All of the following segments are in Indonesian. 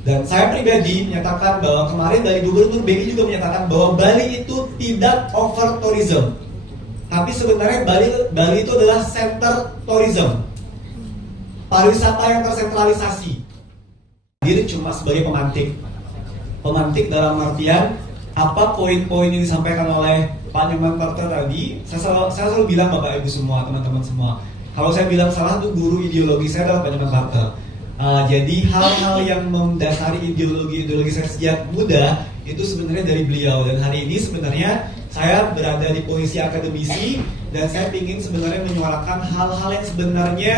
Dan saya pribadi menyatakan bahwa kemarin dari Gubernur BI juga menyatakan bahwa Bali itu tidak over tourism. Tapi sebenarnya Bali itu adalah center tourism. Pariwisata yang tersentralisasi. Diri cuma sebagai pemantik. Pemantik dalam artian apa poin-poin yang disampaikan oleh Pak Nyoman Parter tadi. Saya selalu bilang Bapak Ibu semua, teman-teman semua. Kalau saya bilang salah tuh guru ideologi saya adalah Pak Nyoman Parter. Jadi hal-hal yang mendasari ideologi saya sejak muda itu sebenarnya dari beliau. Dan hari ini sebenarnya saya berada di posisi akademisi dan saya ingin sebenarnya menyuarakan hal-hal yang sebenarnya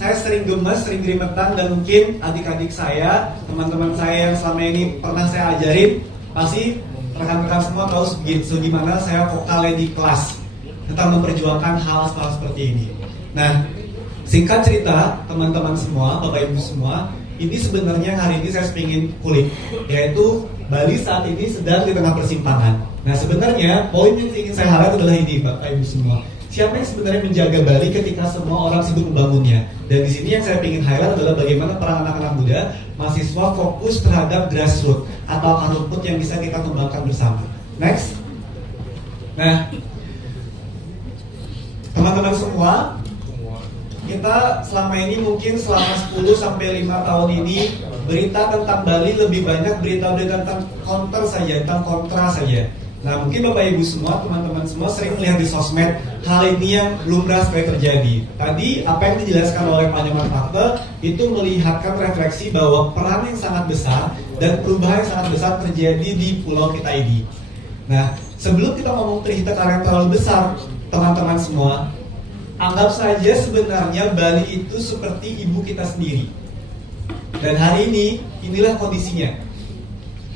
saya sering gemes, sering gerimetan, dan mungkin adik-adik saya, teman-teman saya yang selama ini pernah saya ajarin, pasti rekan-rekan semua tahu gimana saya vokalnya di kelas tentang memperjuangkan hal-hal seperti ini. Nah, singkat cerita, teman-teman semua, Bapak Ibu semua, ini sebenarnya hari ini saya ingin kulik, yaitu Bali saat ini sedang di tengah persimpangan. Nah, sebenarnya poin yang ingin saya highlight adalah ini, Bapak Ibu semua. Siapa yang sebenarnya menjaga Bali ketika semua orang sibuk membangunnya? Dan di sini yang saya ingin highlight adalah bagaimana peran anak-anak muda, mahasiswa fokus terhadap grassroots atau akar rumput yang bisa kita kembangkan bersama. Next. Nah, teman-teman semua, kita selama ini mungkin selama 10 sampai 5 tahun ini berita tentang Bali lebih banyak berita-berita tentang counter saja, tentang kontra saja. Nah, mungkin Bapak Ibu semua, teman-teman semua sering melihat di sosmed hal ini yang lumrah sekali terjadi. Tadi apa yang dijelaskan oleh Pak Nyoman Parter itu melihatkan refleksi bahwa peran yang sangat besar dan perubahan yang sangat besar terjadi di pulau kita ini. Nah, sebelum kita ngomong cerita yang terlalu besar, teman-teman semua, anggap saja sebenarnya Bali itu seperti ibu kita sendiri. Dan hari ini, inilah kondisinya.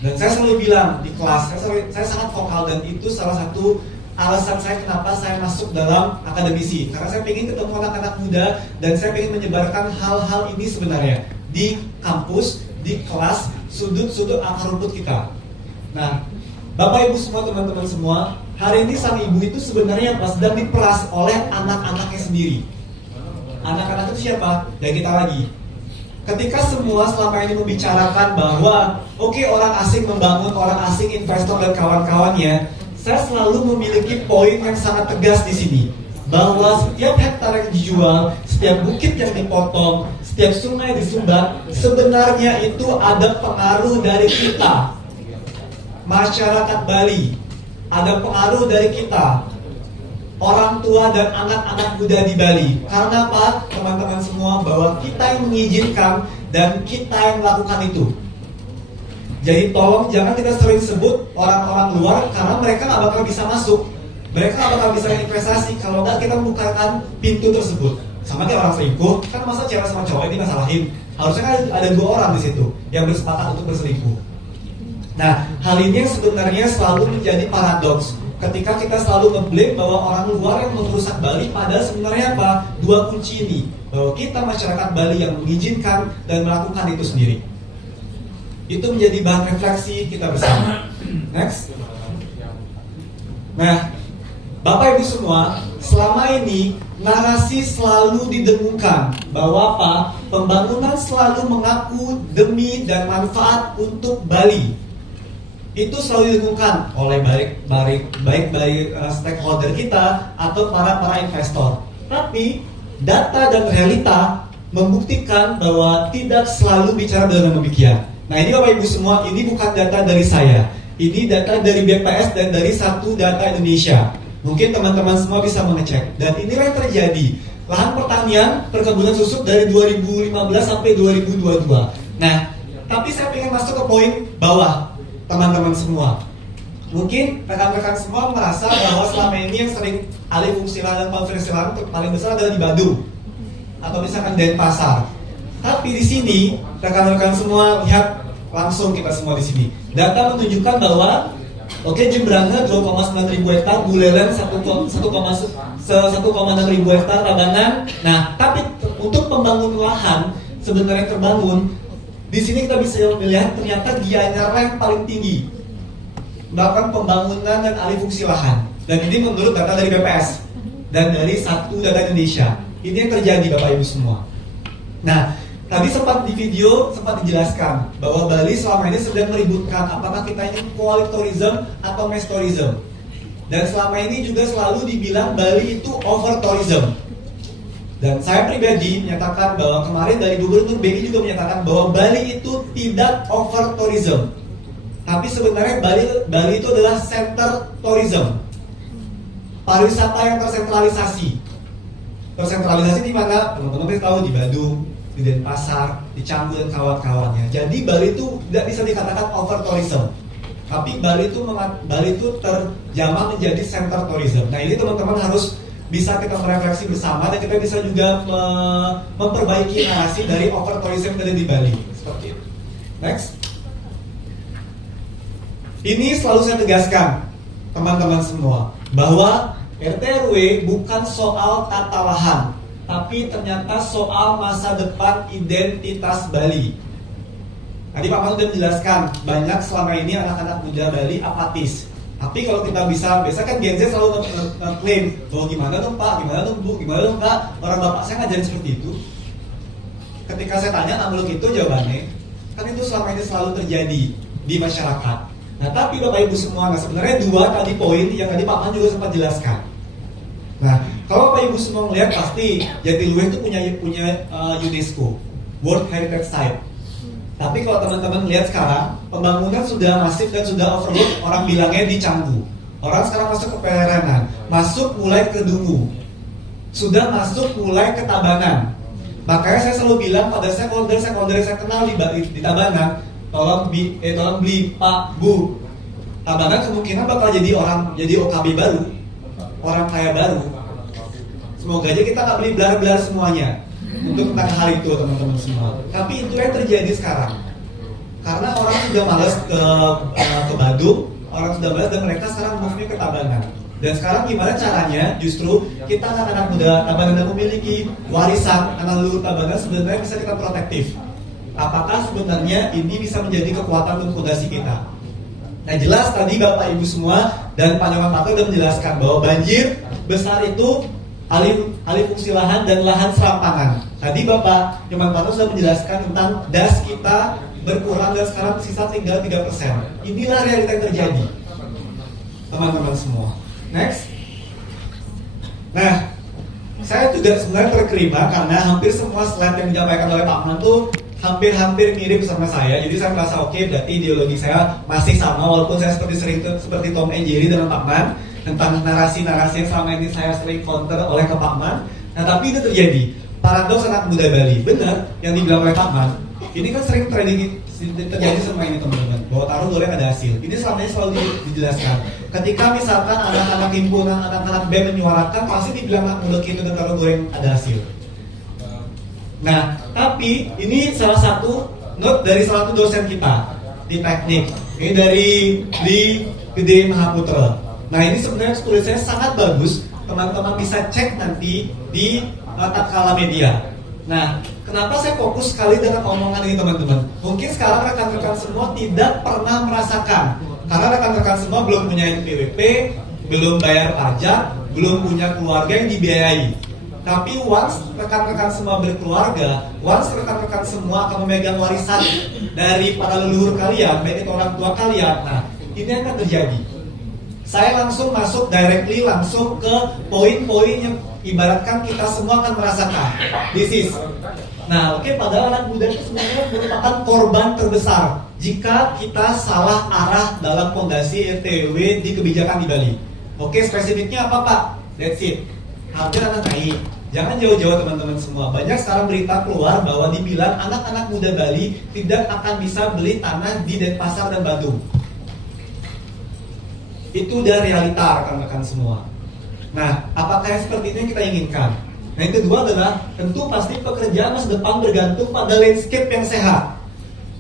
Dan saya selalu bilang di kelas, saya sangat vokal, dan itu salah satu alasan saya kenapa saya masuk dalam akademisi. Karena saya ingin ketemu anak-anak muda, dan saya ingin menyebarkan hal-hal ini sebenarnya di kampus, di kelas, sudut-sudut akar rumput kita. Nah, Bapak Ibu semua, teman-teman semua, hari ini sang ibu itu sebenarnya sedang diperas oleh anak-anaknya sendiri. Anak-anak itu siapa? Ya kita lagi. Ketika semua selama ini membicarakan bahwa oke, orang asing membangun, orang asing investor dan kawan-kawannya, saya selalu memiliki poin yang sangat tegas di sini, bahwa setiap hektar yang dijual, setiap bukit yang dipotong, setiap sungai disumbat, sebenarnya itu ada pengaruh dari kita, masyarakat Bali. Ada pengaruh dari kita, orang tua dan anak-anak muda di Bali. Karena apa? Teman-teman semua, bahwa kita yang mengizinkan dan kita yang melakukan itu. Jadi tolong jangan kita sering sebut orang-orang luar, karena mereka nggak bakal bisa masuk. Mereka nggak bakal bisa investasi kalau nggak kita membukakan pintu tersebut. Sama kayak orang selingkuh, kan masa cewek sama cowok ini masalahin. Harusnya kan ada 2 orang di situ yang bersepakat untuk berselingkuh. Nah, hal ini yang sebenarnya selalu menjadi paradoks ketika kita selalu ngeblame bahwa orang luar yang merusak Bali, padahal sebenarnya apa? 2 kunci ini, bahwa kita masyarakat Bali yang mengizinkan dan melakukan itu sendiri. Itu menjadi bahan refleksi kita bersama. Next. Nah, Bapak Ibu semua, selama ini narasi selalu didengungkan bahwa apa? Pembangunan selalu mengaku demi dan manfaat untuk Bali. Itu selalu didengungkan oleh baik stakeholder kita atau para investor. Tapi data dan realita membuktikan bahwa tidak selalu bicara dengan demikian. Nah, ini Bapak Ibu semua, ini bukan data dari saya. Ini data dari BPS dan dari Satu Data Indonesia. Mungkin teman-teman semua bisa mengecek. Dan inilah yang terjadi. Lahan pertanian perkebunan susut dari 2015 sampai 2022. Nah, tapi saya ingin masuk ke poin bawah. Teman-teman semua, mungkin rekan-rekan semua merasa bahwa selama ini yang sering alih fungsi lahan dan konversi lahan paling besar adalah di Badung atau misalkan Denpasar. Tapi di sini rekan-rekan semua lihat langsung, kita semua di sini. Data menunjukkan bahwa Jembrana 2,9 ribu hektar, Buleleng 1,6 ribu hektar, Tabanan. Nah, tapi untuk pembangunan lahan sebenarnya terbangun. Di sini kita bisa melihat ternyata Gianyar yang paling tinggi melakukan pembangunan dan alih fungsi lahan. Dan ini menurut data dari BPS dan dari Satu Data Indonesia. Ini yang terjadi Bapak Ibu semua. Nah, Tadi sempat di video sempat dijelaskan bahwa Bali selama ini sedang meributkan apakah kita ini quality tourism atau mass tourism. Dan selama ini juga selalu dibilang Bali itu over tourism. Dan saya pribadi menyatakan bahwa kemarin dari Gubernur BI juga menyatakan bahwa Bali itu tidak over tourism. Tapi sebenarnya Bali itu adalah center tourism. Pariwisata yang tersentralisasi. Tersentralisasi di mana? Teman-teman tahu di Badung, di Denpasar, di Canggu dan kawan-kawannya. Jadi Bali itu tidak bisa dikatakan over tourism. Tapi Bali itu terjamah menjadi center tourism. Nah ini teman-teman harus bisa kita merefleksi bersama dan kita bisa juga memperbaiki narasi dari over tourism yang ada di Bali. Seperti itu. Next. Ini selalu saya tegaskan teman-teman semua bahwa RT/RW bukan soal tata lahan, tapi ternyata soal masa depan identitas Bali. Tadi Pak Man sudah menjelaskan, banyak selama ini anak-anak muda Bali apatis. Tapi kalau kita bisa, biasa kan Gen Z selalu ngeklaim bahwa gimana dong Pak, gimana dong Bu, gimana dong Kak, orang bapak saya ngajarin seperti itu. Ketika saya tanya amluk itu jawabannya, kan itu selama ini selalu terjadi di masyarakat. Nah tapi Bapak Ibu semua, nah sebenarnya dua tadi poin yang tadi Pak Man juga sempat jelaskan. Nah kalau Bapak Ibu semua melihat pasti Jatiluwe itu punya UNESCO World Heritage Site. Tapi kalau teman-teman lihat sekarang pembangunan sudah masif dan sudah overload, orang bilangnya di Canggu. Orang sekarang masuk ke Pelerenan, masuk mulai ke Dungu, sudah masuk mulai ke Tabanan. Makanya saya selalu bilang pada stakeholder saya kenal di Tabanan, tolong beli Pak Bu. Tabanan kemungkinan bakal jadi OKB baru, orang kaya baru. Semoga aja kita nggak beli belar-belar semuanya untuk tentang hal itu teman-teman semua. Tapi itu yang terjadi sekarang. Karena orang sudah malas ke Badung, orang sudah malas dan mereka sekarang move-nya ke Tabanan. Dan sekarang gimana caranya? Justru kita anak-anak muda Tabanan yang memiliki warisan anak leluhur Tabanan sebenarnya bisa kita protektif. Apakah sebenarnya ini bisa menjadi kekuatan untuk fondasi kita? Nah jelas tadi Bapak Ibu semua dan Pak Nyoman Pato sudah menjelaskan bahwa banjir besar itu alih fungsi lahan dan lahan serampangan. Tadi Bapak Nyoman Pato sudah menjelaskan tentang das kita berkurang dan sekarang sisa tinggal 3%. Inilah realita yang terjadi, teman-teman semua. Next. Nah, saya juga sebenarnya terkelima karena hampir semua slide yang disampaikan oleh Pak Man tuh hampir mirip sama saya. Jadi saya merasa oke, berarti ideologi saya masih sama walaupun saya seperti Tom and Jerry dengan Pak Man tentang narasi-narasi yang selama ini saya sering counter oleh ke Pak Man. Nah tapi itu terjadi paradoks anak muda Bali. Benar yang dibilang oleh Pak Man. Ini kan sering terjadi sama ini teman-teman, bahwa taruh goreng ada hasil. Ini selama ini selalu dijelaskan. Ketika misalkan anak-anak himpunan, anak-anak BEM menyuarakan, pasti dibilang anak muda itu dan taruh goreng ada hasil. Nah, tapi ini salah satu note dari salah satu dosen kita di teknik. Ini di Gede Mahaputra. Nah, ini sebenarnya tulisannya sangat bagus. Teman-teman bisa cek nanti di Tatkala Media. Nah, kenapa saya fokus sekali dengan omongan ini teman-teman? Mungkin sekarang rekan-rekan semua tidak pernah merasakan. Karena rekan-rekan semua belum punya NPWP, belum bayar pajak, belum punya keluarga yang dibiayai. Tapi once rekan-rekan semua berkeluarga, once rekan-rekan semua akan memegang warisan dari para leluhur kalian, baik itu orang tua kalian, nah ini akan terjadi. Saya langsung masuk directly langsung ke poin-poin yang ibaratkan kita semua akan merasakan. This is. Nah, padahal anak muda itu sebenarnya merupakan korban terbesar jika kita salah arah dalam fondasi RT/RW di kebijakan di Bali. Spesifiknya apa Pak? That's it. Hampir anak naik. Jangan jauh-jauh teman-teman semua. Banyak sekarang berita keluar bahwa dibilang anak-anak muda Bali tidak akan bisa beli tanah di Denpasar dan Badung. Itu udah realita rekan-rekan semua. Nah, apakah yang seperti ini yang kita inginkan? Nah, yang kedua adalah tentu pasti pekerjaan masa depan bergantung pada landscape yang sehat,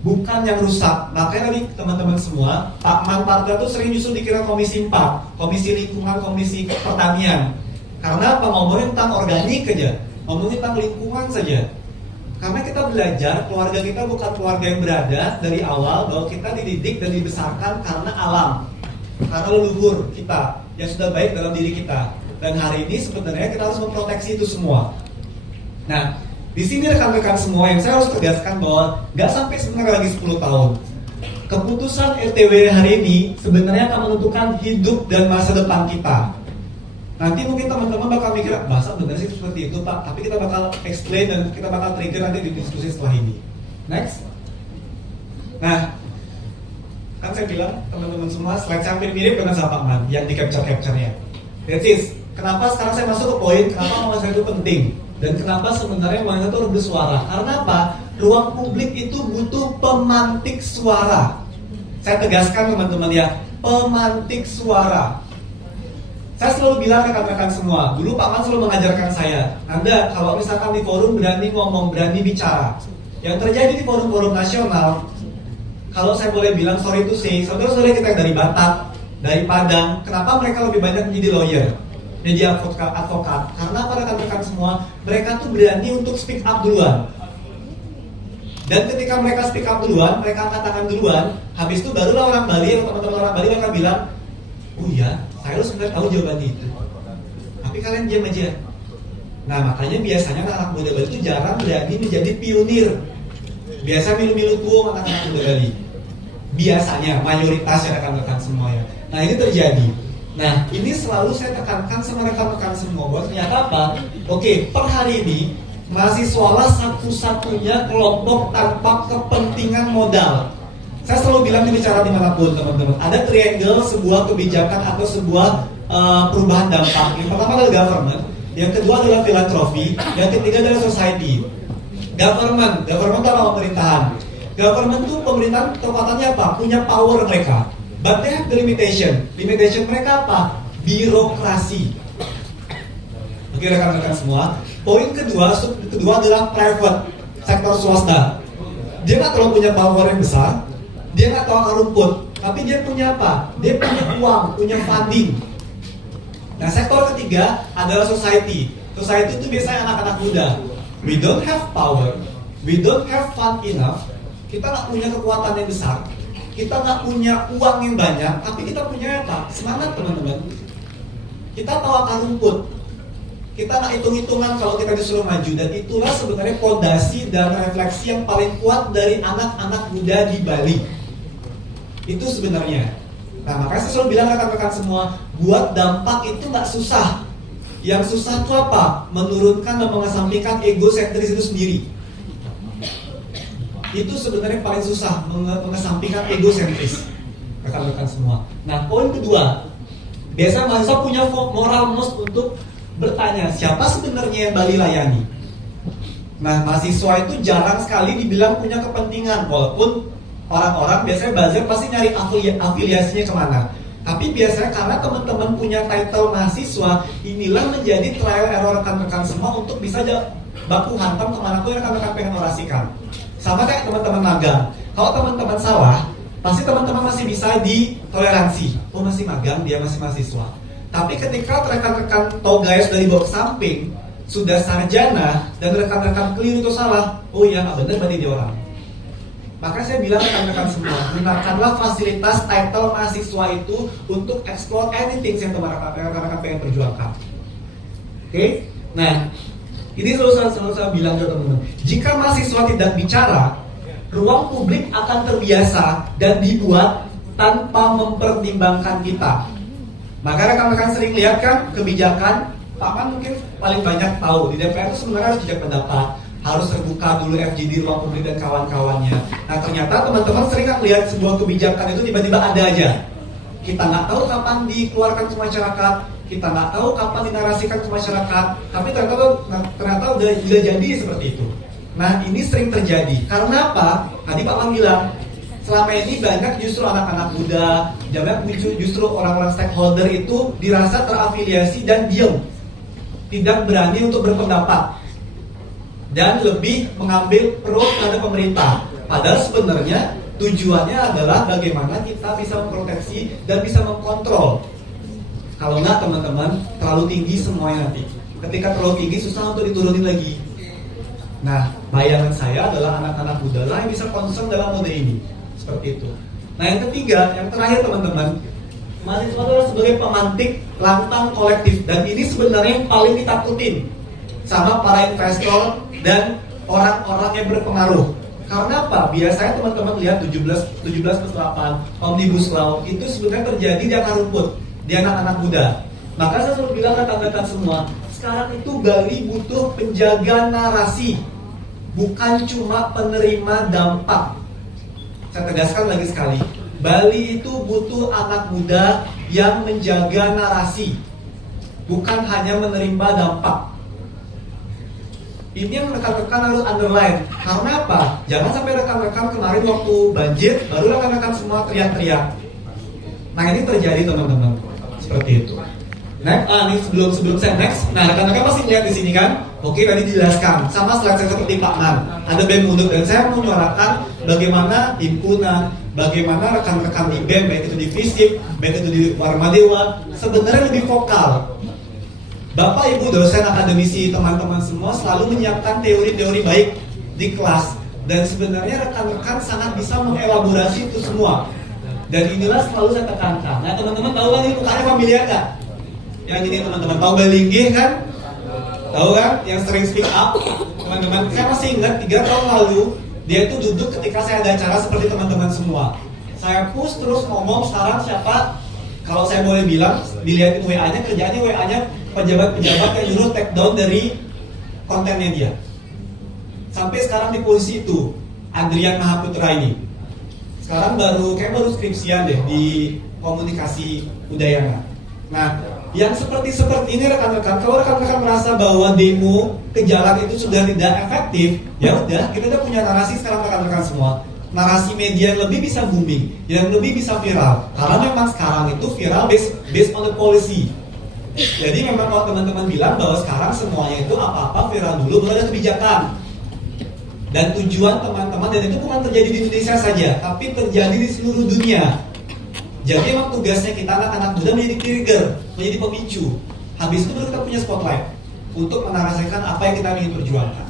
bukan yang rusak. Makanya tadi teman-teman semua, Pak Man Parta itu sering justru dikira komisi 4, komisi lingkungan, komisi pertanian. Karena apa? Ngomongin tentang organik aja, ngomongin tentang lingkungan saja. Karena kita belajar, keluarga kita bukan keluarga yang berada dari awal bahwa kita dididik dan dibesarkan karena alam, karena leluhur kita yang sudah baik dalam diri kita. Dan hari ini sebenarnya kita harus memproteksi itu semua. Nah, Di sini rekan-rekan semua yang saya harus tegaskan bahwa nggak sampai sebenarnya lagi 10 tahun. Keputusan RTW hari ini sebenarnya akan menentukan hidup dan masa depan kita. Nanti mungkin teman-teman bakal mikir, bahasa benar sih seperti itu Pak, tapi kita bakal explain dan kita bakal trigger nanti di diskusi setelah ini. Next. Nah, kan saya bilang teman-teman semua slide hampir mirip dengan Pak Man yang di capture-nya. That's it. Kenapa sekarang saya masuk ke poin, kenapa mama itu penting? Dan kenapa sebenarnya wanita itu harus bersuara? Karena apa? Ruang publik itu butuh pemantik suara. Saya tegaskan teman-teman ya, pemantik suara. Saya selalu bilang rekan-rekan semua, dulu Pak Man selalu mengajarkan saya, Anda kalau misalkan di forum berani ngomong, berani bicara. Yang terjadi di forum-forum nasional, kalau saya boleh bilang sorry to say, saudara-saudara kita yang dari Batak, dari Padang, kenapa mereka lebih banyak menjadi lawyer? Jadi advokat, karena para rekan-rekan semua, mereka tuh berani untuk speak up duluan. Dan ketika mereka speak up duluan, mereka angkat tangan duluan, habis itu barulah orang Bali atau teman-teman orang Bali mereka bilang, oh iya, saya harus sebenarnya tahu jawaban itu. Tapi kalian diam aja. Nah makanya biasanya anak muda Bali itu jarang berani menjadi pionir. Biasa milu-milu tua anak-anak muda Bali. Biasanya, mayoritasnya rekan-rekan semua ya. Nah ini terjadi. Nah, ini selalu saya tekankan sama rekan-rekan semua bahwa ternyata apa? Oke, per hari ini mahasiswalah satu-satunya kelompok tanpa kepentingan modal. Saya selalu bilang di bicara dimanapun teman-teman, ada triangle sebuah kebijakan atau sebuah perubahan dampak. Yang pertama adalah government, yang kedua adalah filantropi, yang ketiga adalah society. Government itu apa? Pemerintahan. Government itu pemerintahan kekuatannya apa? Punya power mereka. But they have the limitation. Limitation mereka apa? Birokrasi. Oke rekan-rekan semua. Poin kedua adalah private, sektor swasta. Dia nggak terlalu punya power yang besar. Dia nggak tahu akar rumput. Tapi dia punya apa? Dia punya uang, punya funding. Nah sektor ketiga adalah society. Society itu biasanya anak-anak muda. We don't have power. We don't have fund enough. Kita nggak punya kekuatan yang besar. Kita nggak punya uang yang banyak, tapi kita punya apa? Semangat teman-teman. Kita tahu akar rumput. Kita nggak hitung-hitungan kalau kita disuruh maju. Dan itulah sebenarnya fondasi dan refleksi yang paling kuat dari anak-anak muda di Bali. Itu sebenarnya. Nah makanya saya selalu bilang rekan-rekan semua, buat dampak itu nggak susah. Yang susah itu apa? Menurunkan dan mengesampingkan egosentris itu sendiri. Itu sebenarnya paling susah, mengesampingkan egosentris rekan-rekan semua. Nah poin kedua, biasa mahasiswa punya moral most untuk bertanya siapa sebenarnya yang Bali layani. Nah mahasiswa itu jarang sekali dibilang punya kepentingan, walaupun orang-orang biasanya buzzer pasti nyari afiliasinya kemana. Tapi biasanya karena teman-teman punya title mahasiswa, inilah menjadi trial error rekan-rekan semua untuk bisa baku hantam kemana pun rekan-rekan pengen orasikan. Sama kayak teman-teman magang. Kalau teman-teman salah, pasti teman-teman masih bisa ditoleransi. Oh masih magang, dia masih mahasiswa. Tapi ketika rekan-rekan tahu gaya sudah dibawa ke samping, sudah sarjana, dan rekan-rekan keliru itu salah, oh iya nggak benar berarti dia orang. Maka saya bilang rekan-rekan semua, gunakanlah fasilitas title mahasiswa itu untuk explore anything yang rekan-rekan pengen perjuangkan. Oke? Nah, ini selalu saya bilang ke teman-teman, jika mahasiswa tidak bicara, ruang publik akan terbiasa dan dibuat tanpa mempertimbangkan kita. Maka rekan-rekan sering lihat kan kebijakan, Pak Man mungkin paling banyak tahu, di DPR itu sebenarnya harus jejak pendapat, harus terbuka dulu FGD ruang publik dan kawan-kawannya. Nah ternyata teman-teman sering kan lihat sebuah kebijakan itu tiba-tiba ada aja. Kita nggak tahu kapan dikeluarkan ke masyarakat, kita nggak tahu kapan dinarasikan ke masyarakat, tapi ternyata udah jadi seperti itu. Nah ini sering terjadi. Karena apa? Tadi Pak Man bilang, selama ini banyak justru anak-anak muda, justru orang-orang stakeholder itu dirasa terafiliasi dan diam, tidak berani untuk berpendapat, dan lebih mengambil pro terhadap pemerintah. Padahal sebenarnya tujuannya adalah bagaimana kita bisa memproteksi dan bisa mengkontrol. Kalau nggak teman-teman, terlalu tinggi semuanya nanti. Ketika terlalu tinggi, susah untuk diturunin lagi. Nah, bayangan saya adalah anak-anak muda lah yang bisa concern dalam mode ini. Seperti itu. Nah, yang ketiga, yang terakhir teman-teman, mahasiswa adalah sebagai pemantik lantang kolektif. Dan ini sebenarnya yang paling ditakutin sama para investor dan orang-orang yang berpengaruh. Karena apa? Biasanya teman-teman lihat 17+8 Omnibus Law itu sebenarnya terjadi di akar rumput, di anak-anak muda. Maka saya selalu bilang rekan-rekan semua, sekarang itu Bali butuh penjaga narasi, bukan cuma penerima dampak. Saya tegaskan lagi sekali, Bali itu butuh anak muda yang menjaga narasi, bukan hanya menerima dampak. Ini yang rekan-rekan harus underline. Karena apa? Jangan sampai rekan-rekan kemarin waktu banjir, baru rekan-rekan semua teriak-teriak. Nah ini terjadi teman-teman, seperti itu. Next, ini sebelum saya next. Nah rekan-rekan pasti lihat di sini kan? Oke, tadi dijelaskan. Sama slide saya seperti Pak Nan. Ada BEM Udut dan saya mau menyuarakan bagaimana himpunan, bagaimana rekan-rekan di BEM, baik itu di FISIP, baik itu di Warmadewa, sebenarnya lebih vokal. Bapak Ibu dosen akademisi teman-teman semua selalu menyiapkan teori-teori baik di kelas, dan sebenarnya rekan-rekan sangat bisa mengelaborasi itu semua. Dan inilah selalu saya tekankan. Nah teman-teman tahu kan ini mukanya familiar nggak? Yang ini teman-teman tahu Balinggih kan? Tahu kan? Yang sering speak up teman-teman. Saya masih ingat 3 tahun lalu dia itu duduk ketika saya ada acara seperti teman-teman semua. Saya push terus ngomong sekarang siapa? Kalau saya boleh bilang, dilihatin WA-nya, kerjaannya WA-nya pejabat-pejabat yang nyuruh take down dari kontennya dia. Sampai sekarang di posisi itu, Adrian Mahaputra ini. Sekarang baru skripsian deh di komunikasi Udayana. Nah, yang seperti ini rekan-rekan, kalau rekan-rekan merasa bahwa demo ke jalan itu sudah tidak efektif, ya udah, kita udah punya narasi sekarang rekan-rekan semua. Narasi media yang lebih bisa booming, yang lebih bisa viral. Karena memang sekarang itu viral based on the policy. Jadi memang kalau teman-teman bilang bahwa sekarang semuanya itu apa-apa viral dulu baru ada kebijakan. Dan tujuan teman-teman, dan itu bukan terjadi di Indonesia saja, tapi terjadi di seluruh dunia. Jadi memang tugasnya kita anak-anak muda menjadi trigger, menjadi pemicu. Habis itu baru kita punya spotlight untuk menarasikan apa yang kita ingin perjuangkan.